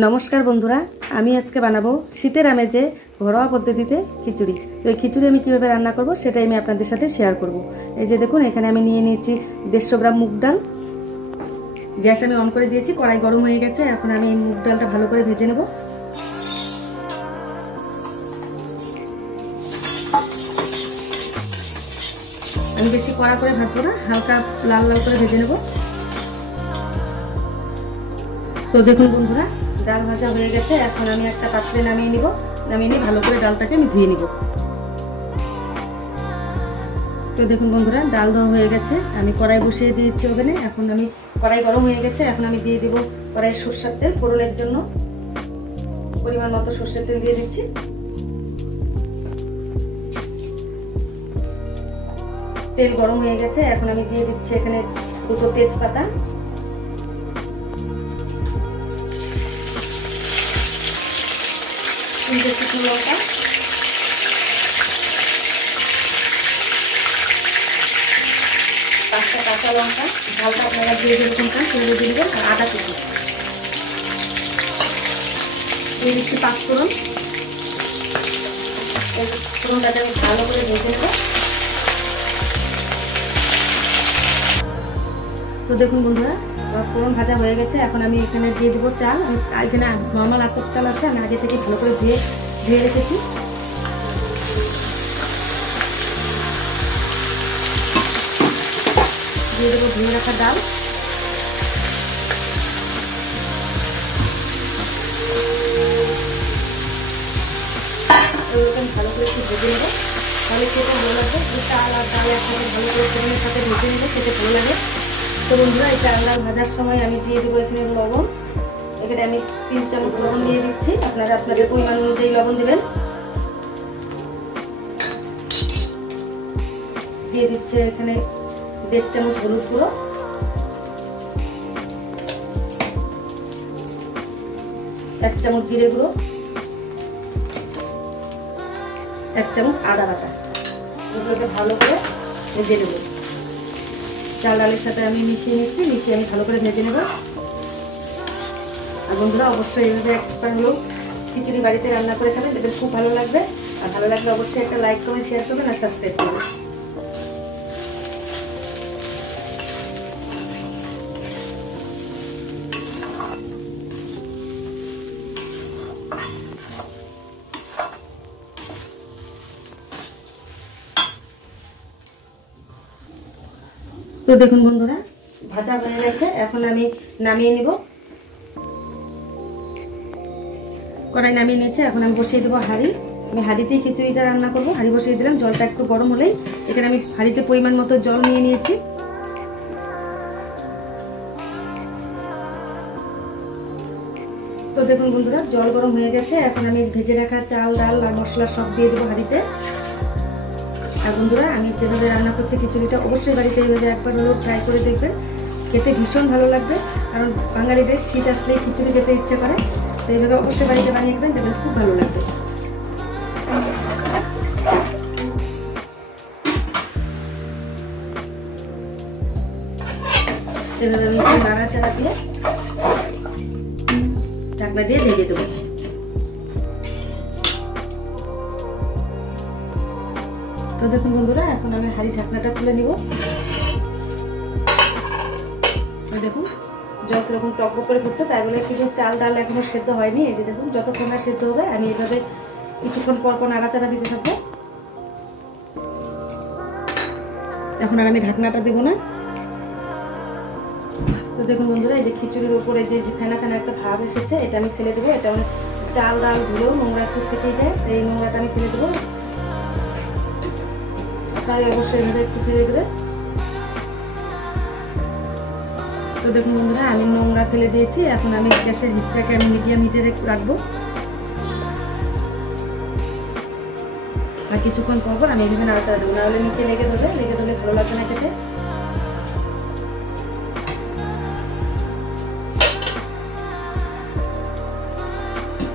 नमस्कार बंधुरा आमी आज के बानाबो शीतेर आमेजे घरोया पद्धतिते खिचुड़ी। तो ये खिचुड़ी आमी किभाबे रान्ना करब सेटाई आमी आपनादेर साथे शेयार करब। এই যে দেখুন এখানে আমি নিয়ে নিয়েছি 150 গ্রাম মুগ ডাল। গ্যাস আমি অন করে দিয়েছি, কড়াই গরম হয়ে গেছে। এখন আমি এই মুগ ডালটা ভালো করে ভেজে নেব। আমি বেশি কড়া করে ভাজবো না, হালকা লাল লাল করে ভেজে নেব। তো দেখুন বন্ধুরা ডাল ভাজা হয়ে গেছে। এখন আমি একটা পাত্রে নামিয়ে নিব। নামিয়ে নিয়ে ভালো করে ডালটাকে আমি ধুয়ে নিব। তো দেখুন বন্ধুরা ডাল ধোয়া হয়ে গেছে। আমি কড়াই বসিয়ে দিয়েছি ওভেনে। এখন আমি কড়াই গরম হয়ে গেছে। এখন আমি দিয়ে দিব কড়াই সরষের তেল ফোড়নের জন্য। পরিমাণ মতো সরষের তেল দিয়ে দিচ্ছি। তেল গরম হয়ে গেছে। এখন আমি দিয়ে দিচ্ছি এখানে দুটো তেজপাতা, শুকনো লঙ্কা, পাঁচটা কাঁচা লঙ্কা, ঝালটা আপনারা দিয়ে যেরকম খান সেভাবে দিয়ে দেবেন, আর আদা কুচি দিয়ে দিচ্ছি। পাঁচফোড়ন, ফোড়নটাকে আমি ভালো করে ভেজে নেব। তো দেখুন বন্ধুরা ফোড়ন ভাজা হয়ে গেছে। এখন আমি এখানে দিয়ে দেবো চাল। আমি এখানে নর্মাল আতপ চাল আছে, আমি আগে থেকে ভালো করে ধুয়ে রেখেছি। দিয়ে দেবো ধুয়ে রাখা ডাল। এরকম ভালো করে একটু ভেজে নেবো, তাহলে খেতে ভালো লাগবে। চাল আর ডাল একসাথে ভালো করে ফোড়নের সাথে ভেজে নেবো, খেতে ভালো লাগে। তো বন্ধুরা এই চাল ডাল ভাজার সময় আমি দিয়ে দেবো এখানে লবণ। এখানে আমি 3 চামচ লবণ দিয়ে দিচ্ছি। আপনারা আপনাদের পরিমাণ অনুযায়ী লবণ দেবেন। দিয়ে দিচ্ছে এখানে 1.5 চামচ হলুদ গুঁড়ো, 1 চামচ জিরে গুঁড়ো, 1 চামচ আদা বাটা। এগুলোকে ভালো করে ভেজে নেব। চাল ডালের সাথে আমি মিশিয়ে নিচ্ছি, মিশিয়ে আমি ভালো করে ভেজে নেব। আর বন্ধুরা অবশ্যই এইভাবে একবার হলেও খিচুড়ি বাড়িতে রান্না করে খাবেন, দেখবেন খুব ভালো লাগবে। আর ভালো লাগলে অবশ্যই একটা লাইক কমেন্ট শেয়ার করবেন আর সাবস্ক্রাইব করবেন। তো দেখুন বন্ধুরা ভাজা হয়ে গেছে। এখন আমি নামিয়ে নিব। কড়াই নামিয়ে নিয়েছে। এখন আমি বসিয়ে দেবো হাঁড়ি। আমি হাঁড়িতেই খিচুড়িটা রান্না করব। হাঁড়ি বসিয়ে দিলাম। জলটা একটু গরম হলেই এখানে আমি হাঁড়িতে পরিমাণ মতো জল নিয়ে নিয়েছি। তো দেখুন বন্ধুরা জল গরম হয়ে গেছে। এখন আমি ভেজে রাখা চাল ডাল আর মশলা সব দিয়ে দেবো হাঁড়িতে। আর বন্ধুরা আমি যেভাবে রান্না করছি খিচুড়িটা অবশ্যই বাড়িতে এইভাবে একবার হলেও ট্রাই করে দেখবেন, খেতে ভীষণ ভালো লাগবে। কারণ বাঙালিদের শীত আসলেই খিচুড়ি খেতে ইচ্ছে করে। তো এইভাবে অবশ্যই বাড়িতে বানিয়ে খাবেন, দেখবেন খুব ভালো লাগবে। এভাবে আমি নাড়াচাড়া দিয়ে ঢাকনা দিয়ে ঢেকে দেবো। তো দেখুন বন্ধুরা এখন আমি হাঁড়ি ঢাকনাটা খুলে নিব। দেখুন জল কিরকম টক করে ফুটছে, তাই বলে কিন্তু চাল ডাল এখনো সেদ্ধ হয়নি। এই যে দেখুন যতক্ষণ না সেদ্ধ হবে আমি এইভাবে কিছুক্ষণ পর পর নাড়াচাড়া দিতে থাকবো। এখন আর আমি ঢাকনাটা দেবো না। তো দেখুন বন্ধুরা এই যে খিচুড়ির উপরে যে ফেনা ফেনা একটা ভাব এসেছে, এটা আমি ফেলে দেবো। এটা চাল ডাল ধুলেও নোংরা একটু থেকেই যায়, এই নোংরাটা আমি ফেলে দেবো। আপনারা অবশ্যই এভাবে একটু ফেলে দেবেন। তো দেখুন বন্ধুরা আমি নোংরা ফেলে দিয়েছি। এখন আমি গ্যাসের হিটটাকে আমি মিডিয়াম হিটে রাখবো। আর কিছুক্ষণ পর আমি এইভাবে নাড়াচাড়া দেবো, নাহলে নিচে লেগে ধরলে ভালো লাগবে না খেতে।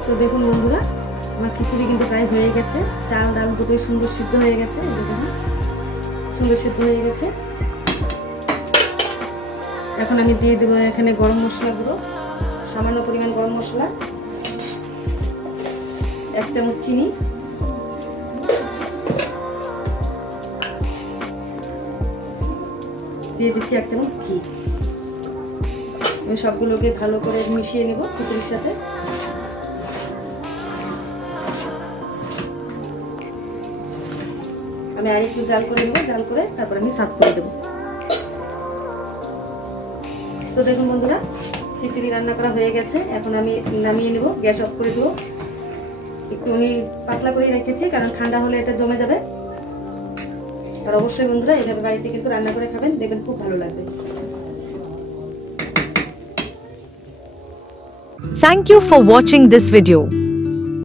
তো দেখুন বন্ধুরা আমার খিচুড়ি কিন্তু প্রায় হয়ে গেছে। চাল ডাল দুটোই সুন্দর সিদ্ধ হয়ে গেছে। দেখুন সুন্দর সিদ্ধ হয়ে গেছে। এখন আমি দিয়ে দেবো এখানে গরম মশলা গুঁড়ো সামান্য পরিমাণ গরম মশলা, 1 চামচ চিনি, দিয়ে দিচ্ছি 1 চামচ ঘি। আমি সবগুলোকে ভালো করে মিশিয়ে নেব খিচুড়ির সাথে। আমি আর একটু জাল করে নেব, জাল করে তারপর আমি সার্ভ করে দেবো। তো দেখুন বন্ধুরা, খিচুড়ি রান্না করা হয়ে গেছে। এখন আমি নামিয়ে নেব, গ্যাস অফ করে দেবো। একটু আমি পাতলা করে রেখেছি, কারণ ঠান্ডা হলে এটা জমে যাবে। আর অবশ্যই বন্ধুরা এইভাবে বাড়িতে কিন্তু রান্না করে খাবেন, দেখবেন খুব ভালো লাগবে। Thank you for watching this video.